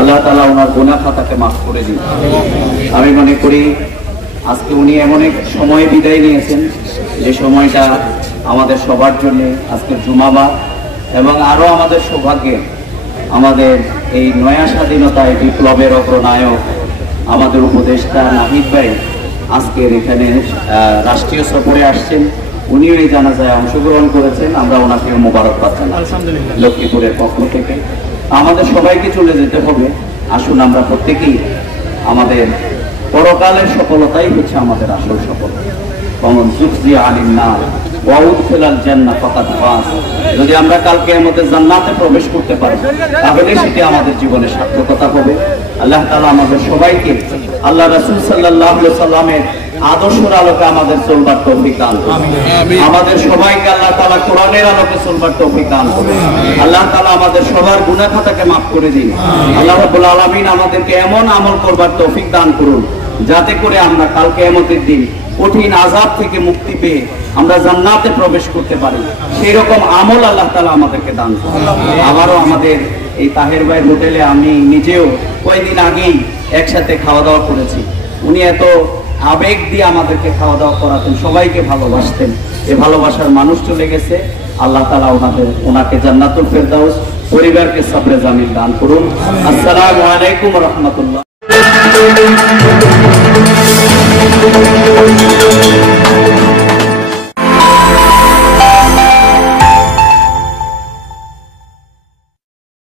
আল্লাহ তাআলা ওনার গুনাহ খাতাকে মাফ করে দিন। আমি মনে করি আজকে উনি এমন এক সময় বিদায় নিয়েছেন যে সময়টা আমাদের সবার জন্য আজকে জুমাবার এবং আরো আমাদের সৌভাগ্যে আমাদের এই নয়া স্বাধীনতায় বিপ্লবের অগ্রনায়ক আমাদের উপদেষ্টা নাহিদ ভাই আজকের এখানে রাষ্ট্রীয় সফরে আসছেন। উনিও এই জানাজায় অংশগ্রহণ করেছেন। আমরা ওনাকে মোবারকবাদ জানাই লক্ষ্মীপুরের পক্ষ থেকে। আমাদের সবাইকে চলে যেতে হবে। আসুন আমরা প্রত্যেকেই আমাদের পরকালের সফলতাই হচ্ছে আমাদের আসল সফলতা। যদি আমরা কাল কিয়ামতে জান্নাতে প্রবেশ করতে পারি তাহলে সেটি আমাদের জীবনে সার্থকতা হবে। আল্লাহ তাআলা আমাদের সবাইকে আল্লাহ রাসূল সাল্লাল্লাহু আলাইহি সাল্লামের আদর্শের আলোকে আমাদের চলবার তৌফিক দান করুন। আমাদের সবাইকে আল্লাহ তাআলা কোরআনের আলোকে চলবার তৌফিক দান করুন। আল্লাহ তাআলা আমাদের সবার গুনাহ খাতাকে মাফ করে দিন। আল্লাহ রাব্বুল আলামিন আমাদেরকে এমন আমল করবার তৌফিক দান করুন যাতে করে আমরা কাল কিয়ামতের দিন কঠিন আযাব থেকে মুক্তি পেয়ে আমরা জান্নাতে প্রবেশ করতে পারি। সেই রকম আমল আল্লাহ তাআলা আমাদেরকে দান করুন। আবারও আমাদের এই তাহের ভাই হোটেলে আমি নিজেও কয়েকদিন আগেই একসাথে খাওয়া দাওয়া করেছি। উনি এত আবেগ দিয়ে আমাদেরকে খাওয়া দাওয়া করাতেন, সবাইকে ভালোবাসতেন। এই ভালোবাসার মানুষ চলে গেছে। আল্লাহ তাআলা ওনাকে জান্নাতুল ফেরদাউস, পরিবারকে সবরে জামিল দান করুন। আসসালামু আলাইকুম ওয়া রাহমাতুল্লাহ।